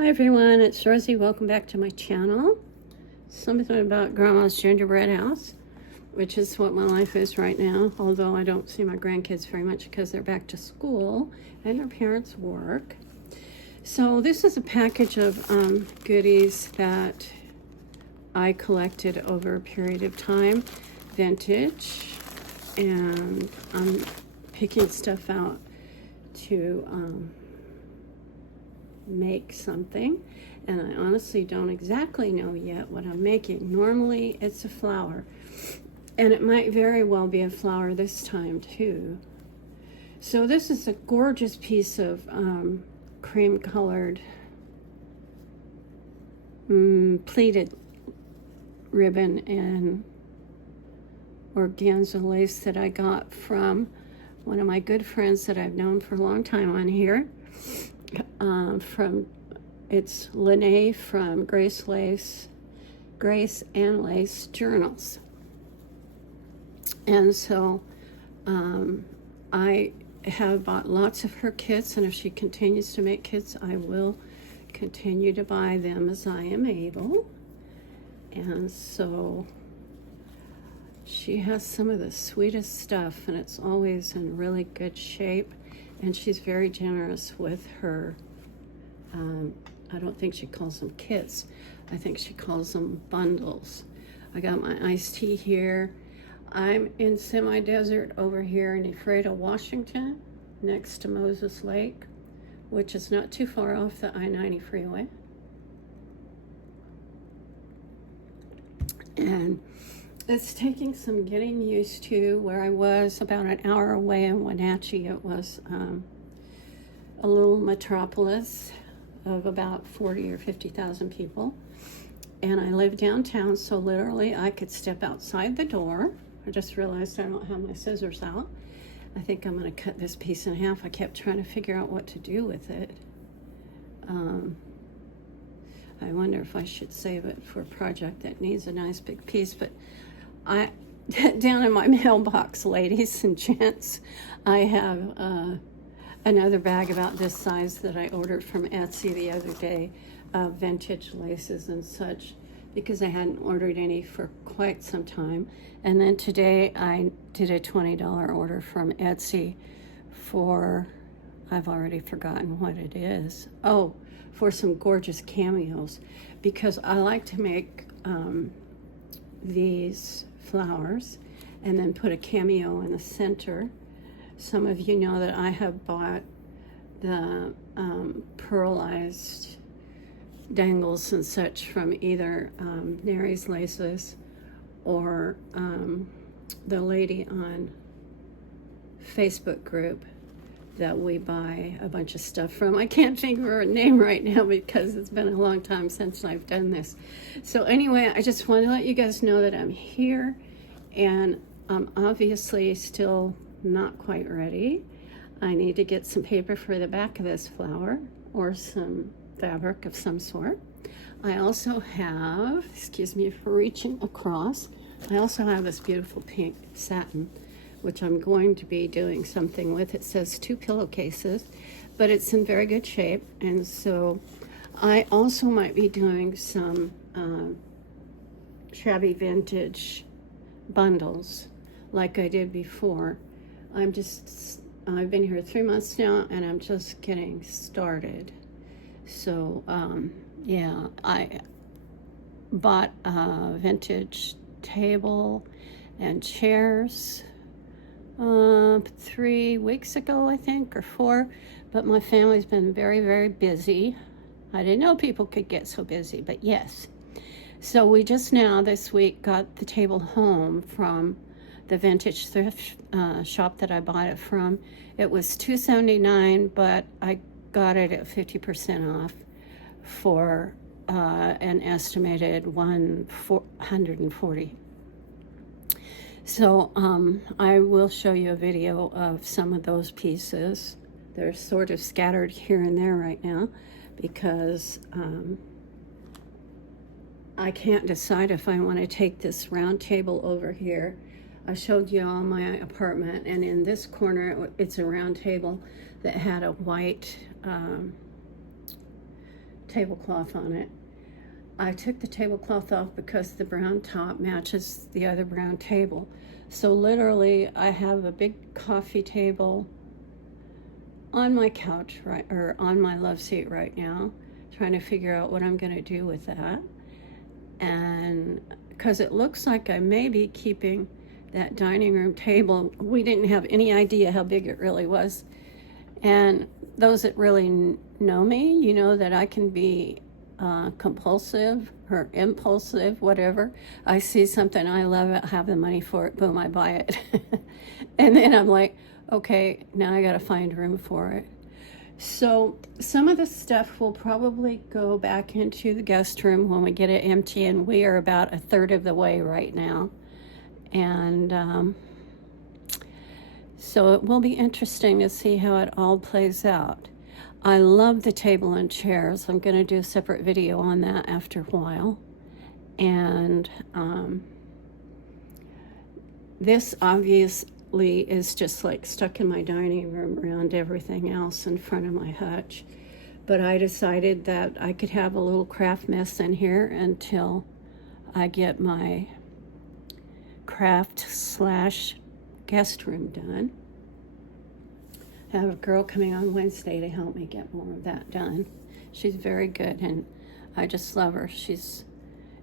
Hi everyone, it's Rosie. Welcome back to my channel. Something about Grandma's gingerbread house, which is what my life is right now, although I don't see my grandkids very much because they're back to school and their parents work. So this is a package of goodies that I collected over a period of time, vintage, and I'm picking stuff out to make something, and I honestly don't exactly know yet what I'm making. Normally it's a flower, and it might very well be a flower this time too. So this is a gorgeous piece of cream colored pleated ribbon and organza lace that I got from one of my good friends that I've known for a long time on here. It's Lene from Grace and Lace Journals. And so I have bought lots of her kits, and if she continues to make kits, I will continue to buy them as I am able. And so she has some of the sweetest stuff, and it's always in really good shape, and she's very generous with her I don't think she calls them kits. I think she calls them bundles. I got my iced tea here. I'm in semi-desert over here in Ephrata, Washington, next to Moses Lake, which is not too far off the I-90 freeway. And it's taking some getting used to. Where I was about an hour away in Wenatchee, it was a little metropolis of about 40 or 50,000 people. And I live downtown, so literally I could step outside the door. I just realized I don't have my scissors out. I think I'm going to cut this piece in half. I kept trying to figure out what to do with it. I wonder if I should save it for a project that needs a nice big piece, but down in my mailbox, ladies and gents, I have another bag about this size that I ordered from Etsy the other day of vintage laces and such, because I hadn't ordered any for quite some time. And then today I did a $20 order from Etsy for, I've already forgotten what it is. Oh, for some gorgeous cameos, because I like to make these flowers and then put a cameo in the center. Some of you know that I have bought the pearlized dangles and such from either Nary's Laces or the lady on Facebook group that we buy a bunch of stuff from. I can't think of her name right now because it's been a long time since I've done this. So anyway, I just want to let you guys know that I'm here, and I'm obviously still not quite ready. I need to get some paper for the back of this flower or some fabric of some sort. I also have, excuse me for reaching across, I also have this beautiful pink satin, which I'm going to be doing something with. It says 2 pillowcases, but it's in very good shape. And so I also might be doing some shabby vintage bundles like I did before. I've been here 3 months now, and I'm just getting started. So yeah, I bought a vintage table and chairs 3 weeks ago, I think, or 4, but my family's been very, very busy. I didn't know people could get so busy, but yes. So we just now this week got the table home from the vintage thrift shop that I bought it from. It was $279, but I got it at 50% off for an estimated $140. So I will show you a video of some of those pieces. They're sort of scattered here and there right now because I can't decide if I want to take this round table over here. I showed you all my apartment, and in this corner it's a round table that had a white tablecloth on it. I took the tablecloth off because the brown top matches the other brown table. So literally I have a big coffee table on my couch, right, or on my love seat right now, trying to figure out what I'm going to do with that. And because it looks like I may be keeping that dining room table. We didn't have any idea how big it really was. And those that really know me, you know that I can be compulsive or impulsive, whatever. I see something, I love it, have the money for it, boom, I buy it. And then I'm like, okay, now I got to find room for it. So some of the stuff will probably go back into the guest room when we get it empty, and we are about a third of the way right now. And so it will be interesting to see how it all plays out. I love the table and chairs. I'm going to do a separate video on that after a while. And this obviously is just like stuck in my dining room around everything else in front of my hutch. But I decided that I could have a little craft mess in here until I get my craft / guest room done. I have a girl coming on Wednesday to help me get more of that done. She's very good, and I just love her. She's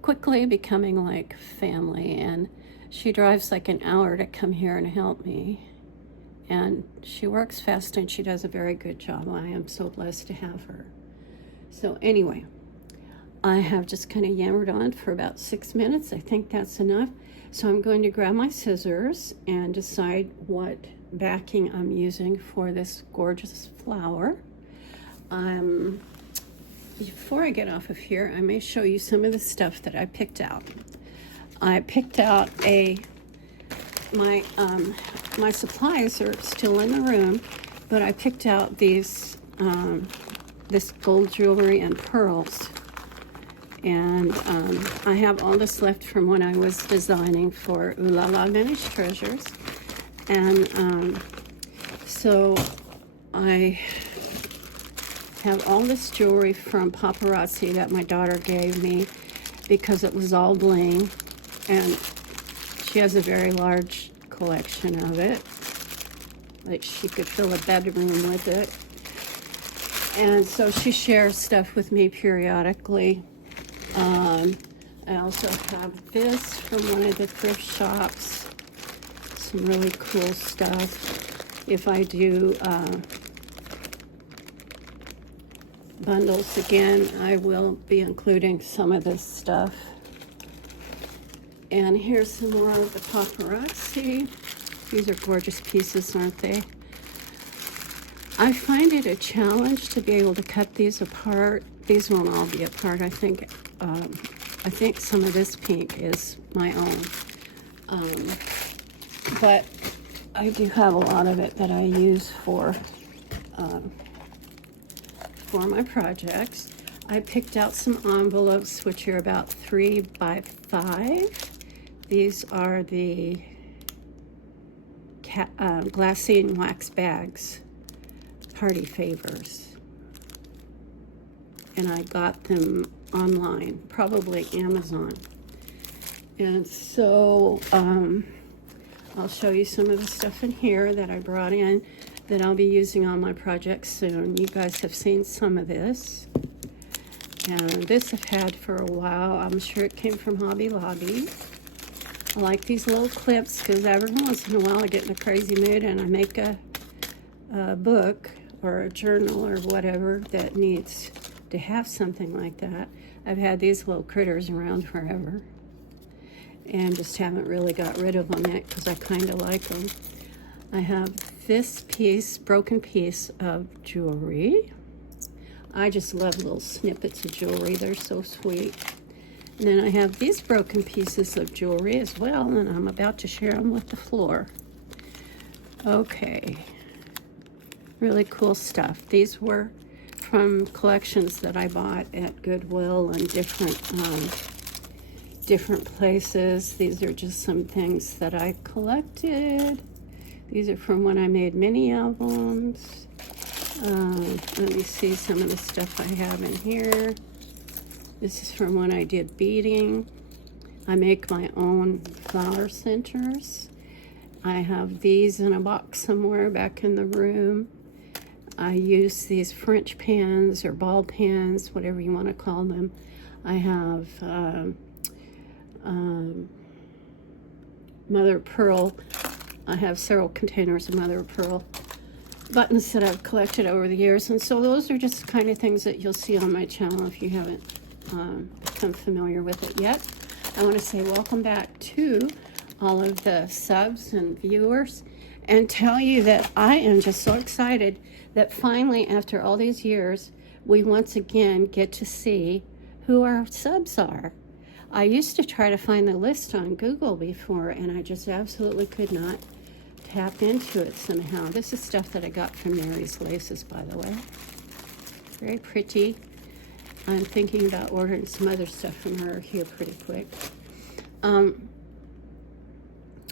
quickly becoming like family, and she drives like an hour to come here and help me. And she works fast, and she does a very good job. I am so blessed to have her. So anyway, I have just kind of yammered on for about 6 minutes. I think that's enough. So I'm going to grab my scissors and decide what backing I'm using for this gorgeous flower. Before I get off of here, I may show you some of the stuff that I picked out. I picked out my supplies are still in the room, but I picked out these this gold jewelry and pearls. And I have all this left from when I was designing for Ooh La La Vintage Treasures. And so I have all this jewelry from Paparazzi that my daughter gave me because it was all bling. And she has a very large collection of it. Like she could fill a bedroom with it. And so she shares stuff with me periodically. I also have this from one of the thrift shops. Some really cool stuff. If I do bundles again, I will be including some of this stuff. And here's some more of the Paparazzi. These are gorgeous pieces, aren't they? I find it a challenge to be able to cut these apart. These won't all be apart. I think some of this pink is my own. But I do have a lot of it that I use for my projects. I picked out some envelopes, which are about 3 by 5. These are the glassine wax bags, party favors. And I got them online, probably Amazon. And so I'll show you some of the stuff in here that I brought in that I'll be using on my project soon. You guys have seen some of this. And this I've had for a while. I'm sure it came from Hobby Lobby. I like these little clips because every once in a while I get in a crazy mood and I make a book or a journal or whatever that needs to have something like that. I've had these little critters around forever and just haven't really got rid of them yet because I kind of like them. I have this broken piece of jewelry. I just love little snippets of jewelry. They're so sweet. And then I have these broken pieces of jewelry as well, and I'm about to share them with the floor. Okay. Really cool stuff. These were from collections that I bought at Goodwill and different places. These are just some things that I collected. These are from when I made mini albums. Let me see some of the stuff I have in here. This is from when I did beading. I make my own flower centers. I have these in a box somewhere back in the room. I use these French pans or ball pans, whatever you want to call them. I have mother of pearl. I have several containers of mother of pearl buttons that I've collected over the years. And so those are just the kind of things that you'll see on my channel if you haven't become familiar with it yet. I want to say welcome back to all of the subs and viewers and tell you that I am just so excited that finally, after all these years, we once again get to see who our subs are. I used to try to find the list on Google before, and I just absolutely could not tap into it somehow. This is stuff that I got from Mary's Laces, by the way. Very pretty. I'm thinking about ordering some other stuff from her here pretty quick.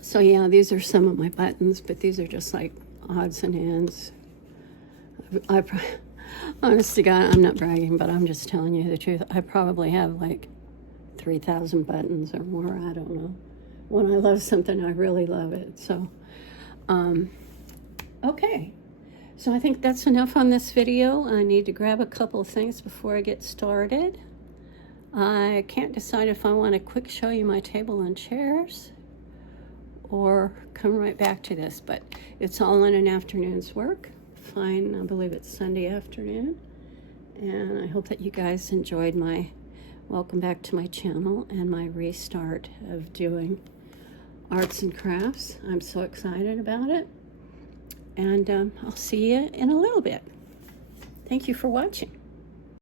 So yeah, these are some of my buttons, but these are just like odds and ends. Honest to God, I'm not bragging, but I'm just telling you the truth. I probably have like 3,000 buttons or more. I don't know. When I love something, I really love it. So, okay. So I think that's enough on this video. I need to grab a couple of things before I get started. I can't decide if I want to quick show you my table and chairs or come right back to this, but it's all in an afternoon's work. Fine, I believe it's Sunday afternoon, and I hope that you guys enjoyed my welcome back to my channel and my restart of doing arts and crafts. I'm so excited about it, and I'll see you in a little bit. Thank you for watching.